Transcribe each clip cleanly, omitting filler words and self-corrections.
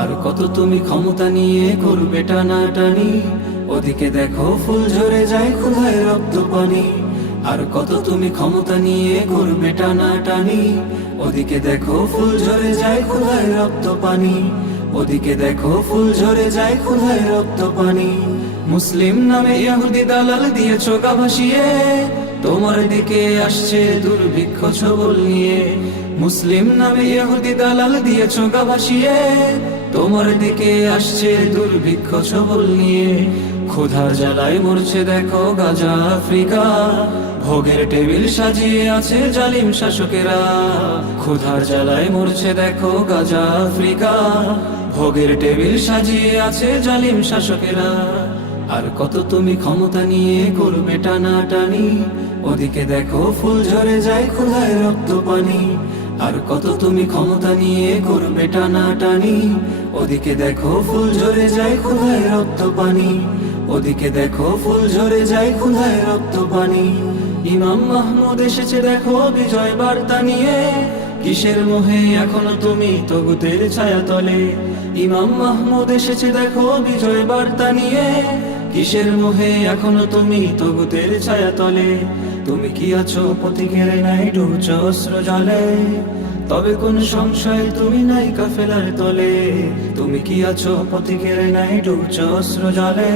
আর কত তুমি ক্ষমতা নিয়ে করবে টানাটানি, ওদিকে দেখো ফুল ঝরে যায় ক্ষুধায় রক্ত পানি। আর কত তুমি ক্ষমতা নিয়ে করবে টানাটানি, ওদিকে দেখো ফুল ঝরে যায় ক্ষুধায় রক্ত পানি। ওদিকে দেখো ফুল ঝরে যায় ক্ষুধায় রক্ত পানি। মুসলিম নামে ইহুদি দালাল দিয়েছো গা ভাসিয়ে, তোমার দিকে আসছে দুর্ভিক্ষ ছবল নিয়ে। মুসলিম নামে ইহুদি দালাল দিয়েছো গা ভাসিয়ে, তোমার দিকে আসছে দুর্ভিক্ষ ছবল নিয়ে। ক্ষুধার জ্বালায় মরছে দেখো গাজা আফ্রিকা, ভোগের টেবিল সাজিয়ে আছে জালিম শাসকেরা। ক্ষুধার জ্বালায় মরছে দেখো গাজা আফ্রিকা, ভোগের টেবিল সাজিয়ে আছে জালিম শাসকেরা। আর কত তুমি ক্ষমতা নিয়ে করবে টানাটানি, ওদিকে দেখো ফুল ঝরে যায় ক্ষুধায় রক্ত পানি। আর কত তুমি ক্ষমতা নিয়ে করবে টানাটানি, ওদিকে দেখো ফুল ঝরে যায় ক্ষুধায় রক্ত পানি। ওদিকে দেখো ফুল ঝরে যায় ক্ষুধায় রক্ত পানি। ইমাম মাহমুদ এসেছে দেখো বিজয় বার্তা নিয়ে, কিসের মোহে এখনো তুমি তগুতের ছায়া তলে। ইমাম মাহমুদ এসেছে দেখো বিজয় বার্তা নিয়ে, কিসের মোহে এখনো তুমি তগুতের ছায়া তলে। তুমি কি আছো পথিকের নাই ডুবছ অস্ত্র জলে, তবে কোন সংশয় তুমি নাই কাফেলার তলে। তুমি কি আছো পথিকের নাই ডুবছ অস্ত্র জলে,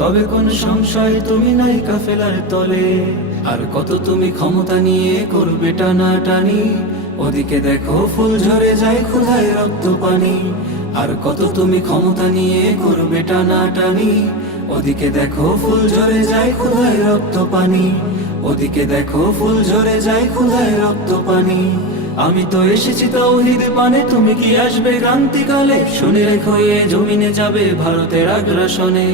তবে কোন সংশয় তুমি নাই কাফেলার তলে। আর কত তুমি ক্ষমতা নিয়ে করবে টানাটানি, ওদিকে দেখো ফুল ঝরে যায় ক্ষুধায় রক্ত পানি। আর কত তুমি ক্ষমতা নিয়ে করবে টানাটানি, ওদিকে দেখো ফুল ঝরে যায় ক্ষুধায় রক্ত পানি। ওদিকে দেখো ফুল ঝরে যায় ক্ষুধায় রক্ত পানি। আমি তো এসেছি তাওহীদ পানে, তুমি কি আসবে ক্রান্তিকালে? শুনে রেখো এ জমিনে যাবে ভারতের আগ্রাসনে।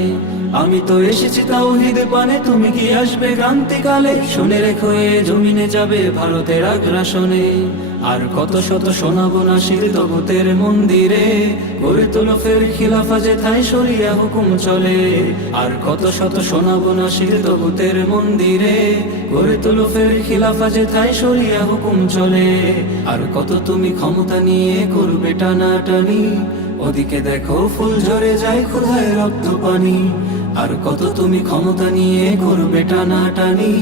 আমি তো এসেছি তাওহীদ পানে, তুমি কি আসবে ক্রান্তিকালে? শুনে রেখো এ জমিনে যাবে ভারতের আগ্রাসনে। আর কত শত শোনাবো নাসির তগুতের মন্দিরে, গড়ে তোলো ফের খিলাফা যেথায় শরিয়া হুকুম চলে। আর কত শত শোনাবো নাসির তগুতের মন্দিরে, গড়ে তোলো ফের খিলাফা যেথায় শরিয়া হুকুম চলে। আর কত তুমি ক্ষমতা নিয়ে করবে টানাটানি, ওদিকে দেখো ফুল ঝরে যায় ক্ষুধায় রক্ত পানি। আর কত তুমি ক্ষমতা নিয়ে করবে টানাটানি,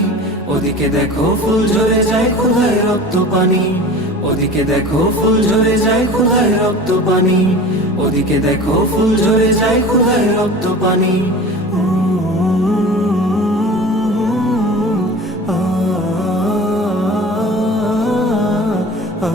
ওদিকে দেখো ফুল ঝরে যায় ক্ষুধায় রক্ত পানি। ওদিকে দেখো ফুল ঝরে যায় ক্ষুধায় রক্ত পানি। ওদিকে দেখো ফুল ঝরে যায় ক্ষুধায় রক্ত পানি। আ